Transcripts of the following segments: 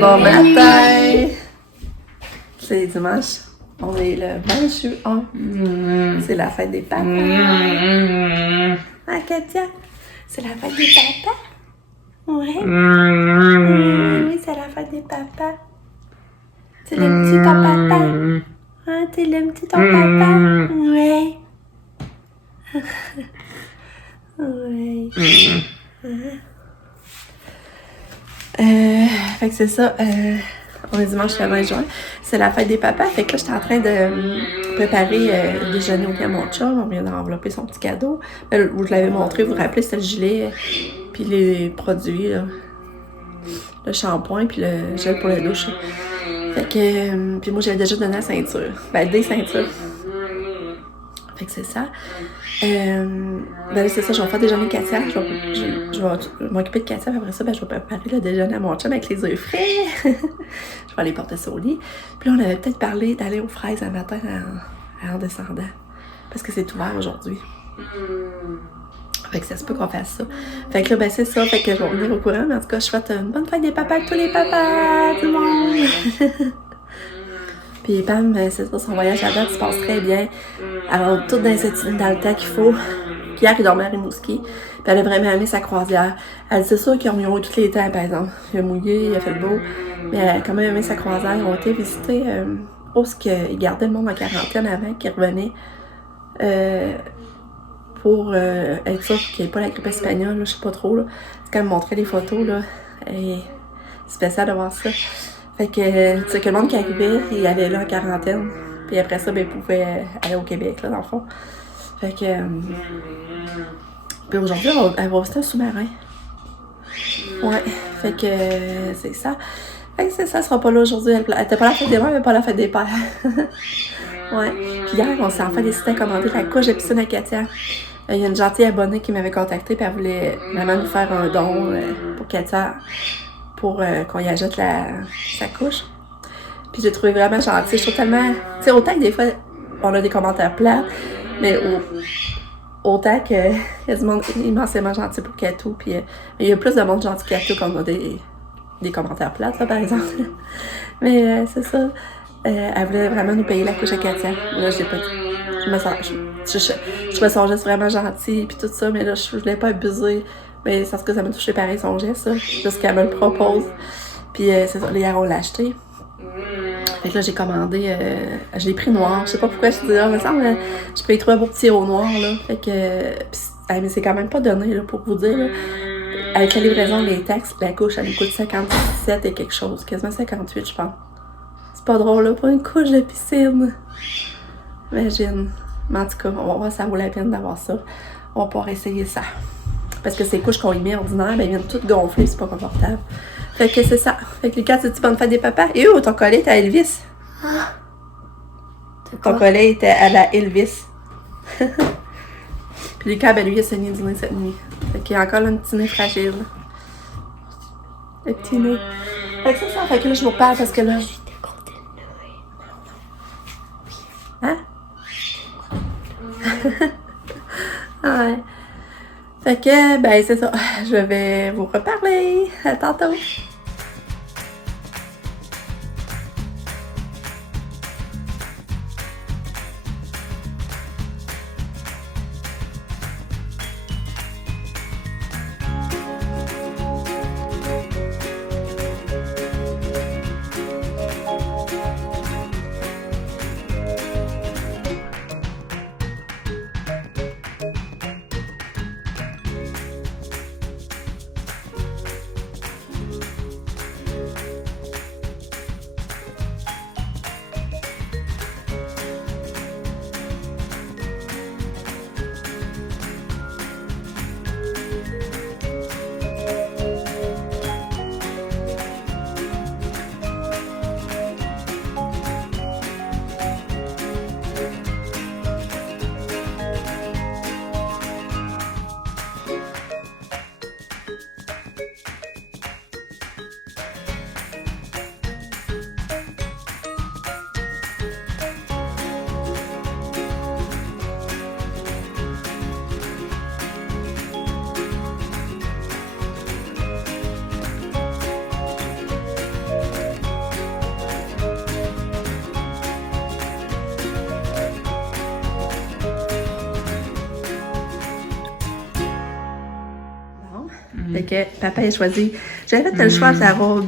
Bon matin! C'est dimanche. On est le 20 juin. C'est la fête des papas. Ah, Katia? C'est la fête des papas? Ouais. Oui, c'est la fête des papas. Tu l'aimes-tu ton papa? Hein, tu l'aimes-tu ton papa? Ouais. Ouais. Fait que c'est ça. On est dimanche le 20 juin. C'est la fête des papas. Fait que là, j'étais en train de préparer le déjeuner au pied à mon chum. On vient d'envelopper son petit cadeau. Je vous l'avais montré, vous vous rappelez, c'était le gilet, puis les produits, là. Le shampoing, puis le gel pour la douche. Fait que, puis moi, j'avais déjà donné la ceinture. Ben, des ceintures. Fait que c'est ça. Ben c'est ça, je vais faire déjeuner Katia. Je vais m'occuper de Katia, puis après ça, ben, je vais préparer le déjeuner à mon chum avec les œufs frais. Je vais aller porter ça au lit. Puis là, on avait peut-être parlé d'aller aux fraises un matin en descendant. Parce que c'est ouvert aujourd'hui. Fait que ça se peut qu'on fasse ça. Fait que là, ben c'est ça. Fait que je vais venir au courant. Mais en tout cas, je souhaite une bonne fête des papas avec tous les papas du monde. Puis Pam, c'est ça, son voyage à date se passe très bien. Elle va tout dans le temps qu'il faut. Pierre, il dormait à Rimouski. Puis elle a vraiment aimé sa croisière. Elle dit, c'est sûr qu'ils ont eu tous les temps, par exemple. Il a mouillé, il a fait le beau. Mais elle a quand même aimé sa croisière. Ils ont été visiter où ils gardaient le monde en quarantaine avant qu'ils revenaient. Pour être sûr qu'il n'y ait pas la grippe espagnole, là, je sais pas trop. Là. C'est quand elle me montrait les photos, là. Et c'est spécial de voir ça. Fait que, tu sais, que le monde qui arrivait, il allait là en quarantaine. Puis après ça, ben, il pouvait aller au Québec, là, dans le fond. Fait que... puis aujourd'hui, elle va visiter un sous-marin. Ouais, fait que c'est ça. Fait que c'est ça, elle sera pas là aujourd'hui. Elle était pas la fête des mères, mais pas la fête des pères. Ouais. Puis hier, on s'est enfin décidé à commander la couche de piscine à Katia. Il y a une gentille abonnée qui m'avait contactée, puis elle voulait vraiment nous faire un don pour Katia, pour qu'on y ajoute sa couche. Puis j'ai trouvé vraiment gentil. Je trouve tellement... Tu sais, autant que des fois, on a des commentaires plats, mais autant que il y a du monde immensément gentil pour Katou. Puis il y a plus de monde gentil que Katou qu'on a des commentaires plates, là, par exemple. Mais c'est ça. Elle voulait vraiment nous payer la couche à Katia. Là, j'ai pas dit. Je trouvais son geste vraiment gentil, puis tout ça, mais là, je voulais pas abuser. Mais c'est parce que ça m'a touché pareil son geste, là, juste qu'elle me le propose. Puis c'est ça, hier, on l'a acheté. Fait que là, j'ai commandé, je l'ai pris noir. Je sais pas pourquoi je dis ça, mais ça me semble, je peux y trouver un beau petit au noir, là. Fait que, mais c'est quand même pas donné, là, pour vous dire, là. Avec la livraison, les taxes, la couche, elle nous coûte 57 et quelque chose, quasiment 58, je pense. C'est pas drôle, là, pour une couche de piscine. Imagine. Mais en tout cas, on va voir si ça vaut la peine d'avoir ça. On va pouvoir essayer ça. Parce que ces couches qu'on y met ordinaires, ben, elles viennent toutes gonflées, c'est pas confortable. Fait que c'est ça. Fait que Lucas, c'est-tu bonne fête des papas? Et oh, ton collet était à Elvis. Ah. Ton collet était à la Elvis. Puis Lucas, ben lui, il a saigné du nez cette nuit. Fait qu'il y a encore là, un petit nez fragile. Le petit nez. Fait que c'est ça. Fait que là, je vous reparle parce que là... Hein? Ouais. Fait que, ben, c'est ça. Je vais vous reparler. À tantôt. Fait que papa a choisi... J'avais fait le choix de la robe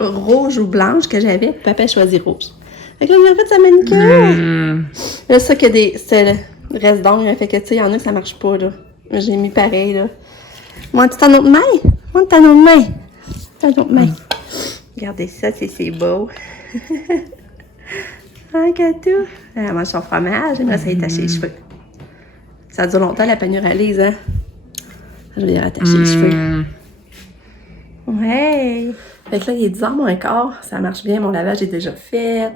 rouge ou blanche que j'avais, puis papa a choisi rouge. Fait que là, il a fait sa manicure. Là, ça que c'est le reste d'ongles, fait que tu sais, il y en a que ça marche pas, là. J'ai mis pareil, là. Montre ton autre main. Montre ton autre main. Ton autre main. Regardez ça, c'est beau. Un gâteau. Elle mange son fromage, et là, ça est attaché les cheveux. Ça dure longtemps, la panuralise, hein? Je vais y rattacher les cheveux. Ouais! Fait que là, il est 10h moins quart. Ça marche bien, mon lavage est déjà fait.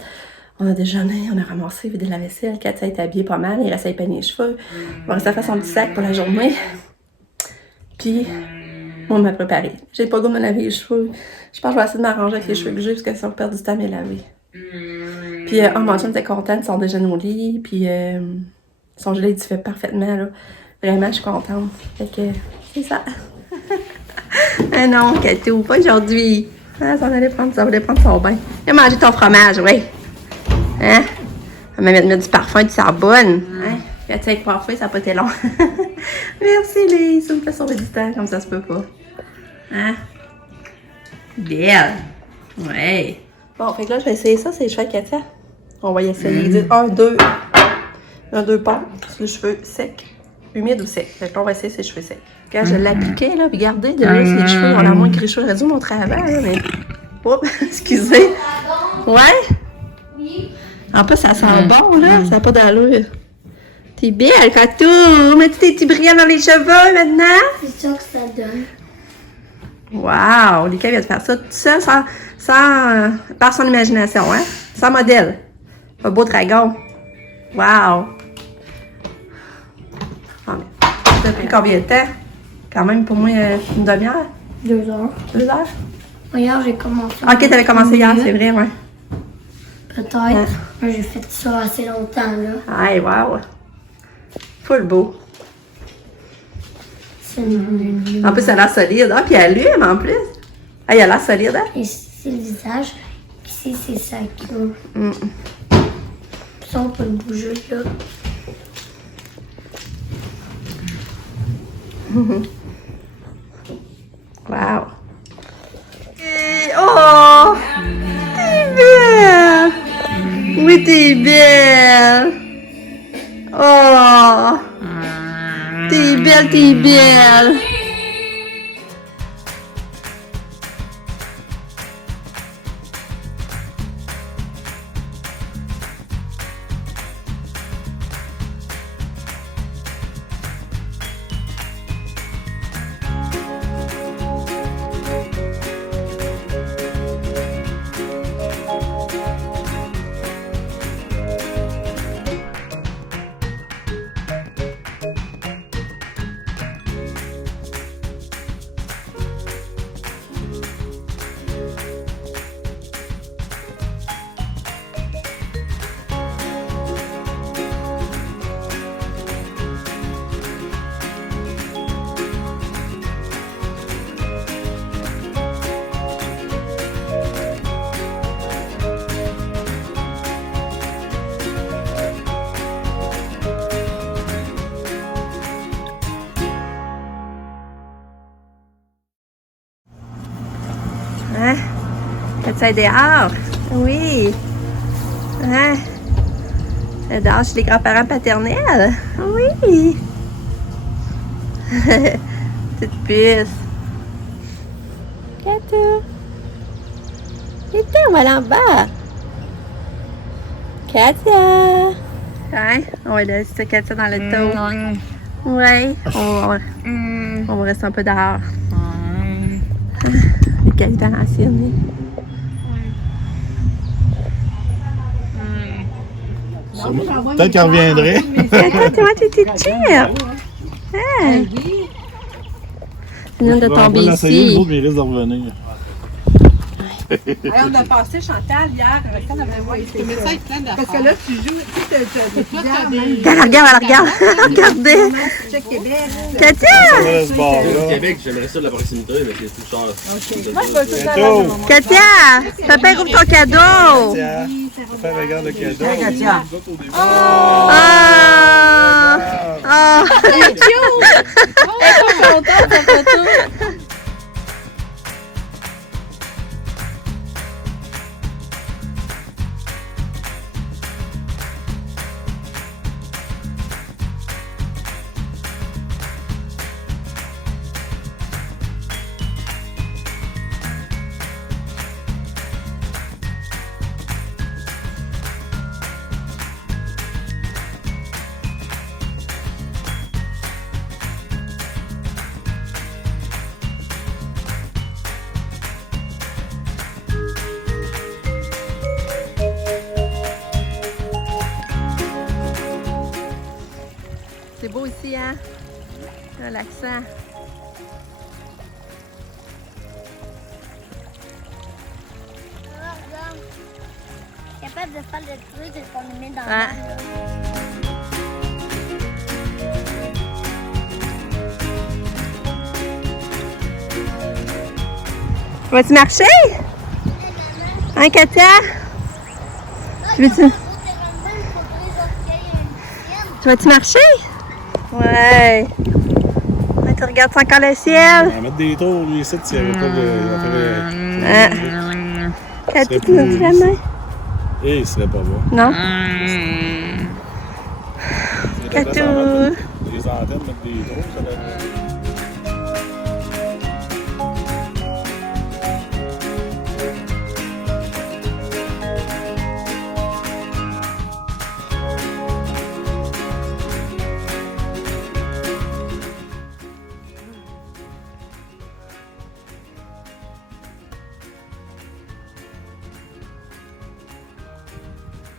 On a déjeuné, on a ramassé, vidé la vaisselle. Katia est habillée pas mal, il reste à y peigner les cheveux. On va rester à faire son petit sac pour la journée. Puis, on m'a préparé. J'ai pas le goût de me laver les cheveux. Je pense que je vais essayer de m'arranger avec les cheveux que j'ai, parce que ça va perdre du temps à me laver. Puis, mon chum était content de son déjeuner au lit. Puis, son gelé, il fait parfaitement, là. Vraiment, je suis contente. Fait que, c'est ça. Ah non, Katou, pas aujourd'hui. Ah, ça allait prendre son bain. Viens manger ton fromage, oui. Hein? Elle m'a mettre du parfum, du sabonne. Hein? Katou avec parfum, ça n'a pas été long. Merci, Lise. Ça me fait sauver du temps, comme ça se peut pas. Hein? Belle. Ouais. Bon, fait que là, je vais essayer ça, c'est les cheveux de Katia. On va y essayer. Ils disent 1, 2 pas sur les cheveux secs. Humide ou sec. Fait que là, on va essayer ses cheveux secs. Quand je l'appliquais, là, puis regardez, de là, ses cheveux, on a moins gricheux. J'aurais dû vous montrer avant, là, mais... Oups, excusez. Ouais? Oui. En plus, ça sent bon, là. Ça n'a pas d'allure. T'es belle, Katou. Mets-tu tes petits brillants dans les cheveux, maintenant? C'est ça que ça donne. Wow! Lika vient de faire ça tout seul, par son imagination, hein? Sans modèle. Un beau dragon. Wow! Ça a pris combien de temps? Quand même, pour moi, une demi-heure? 2 heures. 2 heures? Hier, j'ai commencé. Ok, t'avais commencé hier, c'est vrai, ouais. Peut-être. Ouais. Mais j'ai fait ça assez longtemps, là. Aïe, wow! Full beau. C'est une... En plus, ça a l'air solide. Ah, puis elle allume en plus. Ah, il a l'air solide, hein? Et c'est le visage. Ici, c'est ça qui Mm. Ça, on peut le bouger, là. Wow! Et, oh! T'es belle! Oui, t'es belle! Oh! T'es belle, t'es belle! Hein? As-tu aidé dehors? Oui. Hein? C'est dehors chez les grands-parents paternels? Oui. Petite puce. Katou. Viens, on va aller en bas. Katia. Hein? On va laisser Katia dans le dos. Ouais. On va rester un peu dehors. Quelle est la sienne? Peut-être qu'elle reviendrait. Attends, comment t'étais chill? Hein? Il vient de tomber ici. L'autre, mais il risque de revenir. On a passé Chantal hier, quand on avait vu des messages plein d'affaires. Parce que là, tu joues, tu sais, Regarde. Regardez. Katia! Ça va à ce bord-là. Au Québec, j'aimerais ça de la proximité, mais c'est tout cher. moi, je vais tout ça. Bientôt. Katia! Papa ouvre ton cadeau! Tiens, papa regarde le cadeau. Katia. Ah! Ah! Elle est contente, ta photo. aussi, hein? Là, l'accent. Regarde. Capable de faire le truc qu'on le met dans Ah. Vas-tu marcher? Hein, Katia? Veux-tu vas-tu marcher? Ouais. Ouais, tu regardes encore le ciel? On va mettre des tours, lui, ici, s'il n'y avait pas de. Katia, tu nous dis la main? Et il serait pas bon. Non? Les Katou. antennes, mettre des tours, ça va.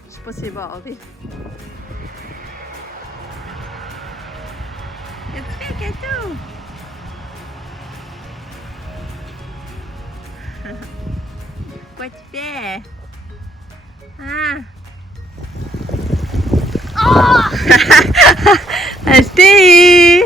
Je sais pas si c'est barré. Qu'est-ce que tu fais, Katou? Quoi tu fais? Ah! Oh! Acheté!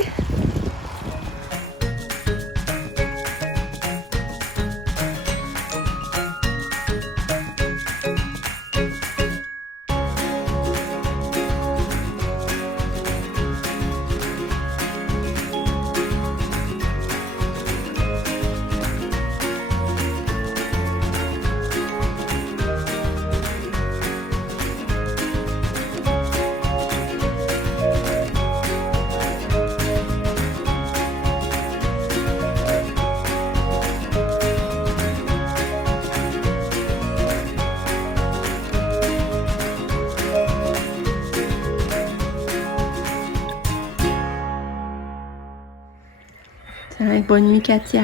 Bonne nuit, Katia.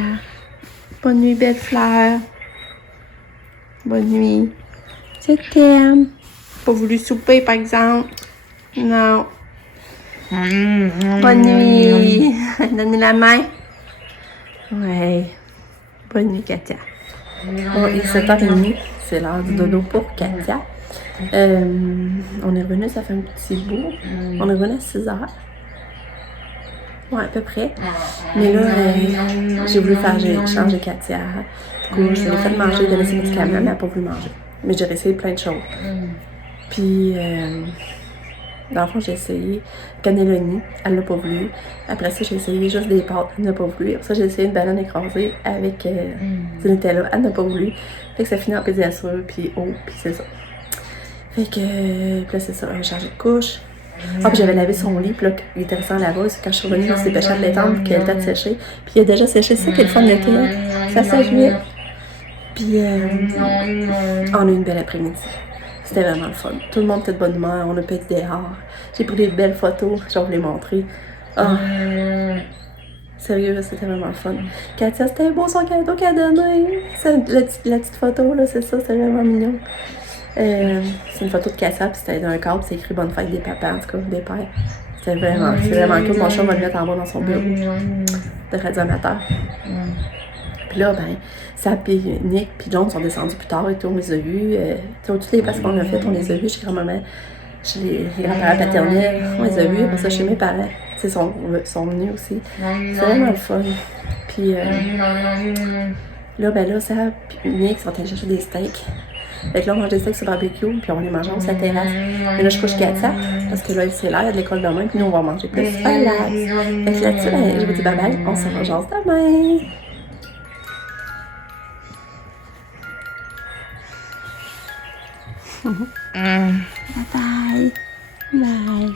Bonne nuit, belle fleur. Bonne nuit. Je t'aime. Pas voulu souper, par exemple. Non. Bonne nuit. Donne-moi la main. Ouais. Bonne nuit, Katia. Bon, il est 7h30. C'est l'heure du dodo pour Katia. On est revenu, ça fait un petit bout. On est revenu à 6h. Ouais, à peu près. Mais là, j'ai voulu faire changer Katia. Du coup, je l'ai fait manger, donner ses médicaments, mais elle n'a pas voulu manger. Mais j'ai essayé plein de choses. Puis, dans le fond, j'ai essayé cannelloni, elle l'a pas voulu. Après ça, j'ai essayé juste des pâtes, elle n'a pas voulu. Après ça, j'ai essayé une banane écrasée avec du Nutella, elle n'a pas voulu. Fait que ça finit en pédiature, puis puis c'est ça. Fait que, puis là, c'est ça, j'ai changé de couche. Ah, puis j'avais lavé son lit, puis là, il était resté en laveuse. Quand je suis revenue, il s'est pêché à l'étendre, puis il a le temps de sécher. Puis il a déjà séché ça, qu'elle le l'été. Ça sèche vite. Puis on a eu une belle après-midi. C'était vraiment le fun. Tout le monde était de bonne humeur, on a pu être dehors. J'ai pris des belles photos, je vais vous les montrer. Ah, sérieux, c'était vraiment le fun. Katia, c'était beau son cadeau qu'elle a donné. La petite photo, là, c'est ça, c'était vraiment mignon. C'est une photo de Katia, puis c'était d'un cadre, c'est écrit Bonne fête des papas, en tout cas, des pères. C'est vraiment cool. Mon chat va le mettre en bas dans son bureau de radio amateur. Puis là, ben, Sam et Nick puis John sont descendus plus tard et tout, on les a vus. Toutes les places qu'on a faites, on les a vus chez grand-maman, chez les grands-parents paternels, on les a vus. Après ça, chez mes parents, ils sont venus aussi. C'est vraiment le fun. Puis là, ben là, Sam et Nick sont allés chercher des steaks. Fait que là, on mange des steaks sur le barbecue, puis on va les manger sur la terrasse. Mais là, je couche Katia, parce que là, c'est l'heure de l'école demain, puis nous, on va manger plus relax. Fait que là-dessus, ben, je vous dis bye-bye, on se rejoint demain. Bye bye. Bye.